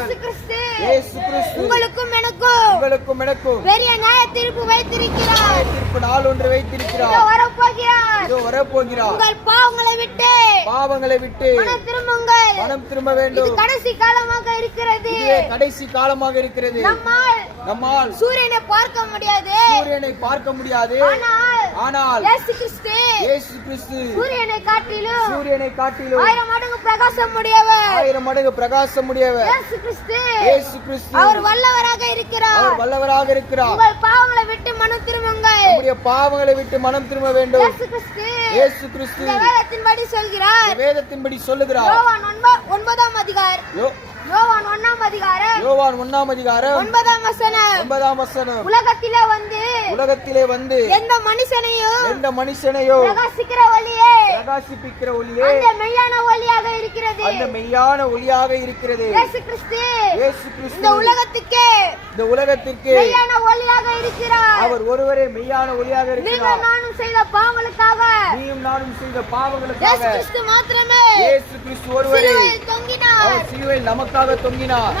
இயேசு கிறிஸ்து உங்களுக்கும் எனக்கும் பெரிய நியாய தீர்ப்பு வைத்திருக்கிறார். தீர்ப்பு நாள் ஒன்று வைத்திருக்கிறார். இதோ வரப்போகிறார். உங்கள் பாவங்களை விட்டு மனம் திரும்ப வேண்டும். இது கடைசி காலமாக இருக்கிறது. கடைசி காலமாக இருக்கிறது. நம்மால் சூரியனை பார்க்க முடியாது. ஆனால் இயேசு கிறிஸ்து சூரியனை காட்டிலும் 1000 மடங்கு பிரகாசம் உடையவர். இயேசு கிறிஸ்து அவர் வல்லவராக இருக்கிறார். உங்கள் பாவங்களை விட்டு மனம் திரும்புங்கள். நம்முடைய பாவங்களை விட்டு மனம் திரும்ப வேண்டும். இயேசு கிறிஸ்து வேதத்தின்படி சொல்லுகிறார். யோவான் 1 அதிகாரம் 9 வசனம். உலகத்திலே வந்து எந்த மனுஷனையும் பிரகாசிப்பிக்கிற ஒளியே அந்த மெய்யான ஒளியாக இருக்கிறது. இயேசு கிறிஸ்து இந்த உலகத்துக்கு மெய்யான ஒளியாக இருக்கிறார். அவர் ஒருவரே மெய்யான ஒளியாக இருக்கிறார். நீயும் நானும் செய்த பாவங்களுக்காக இயேசு கிறிஸ்து ஒருவரே சிலுவையில் தொங்கினார். சிலுவையில் நமக்காக தொங்கினார்.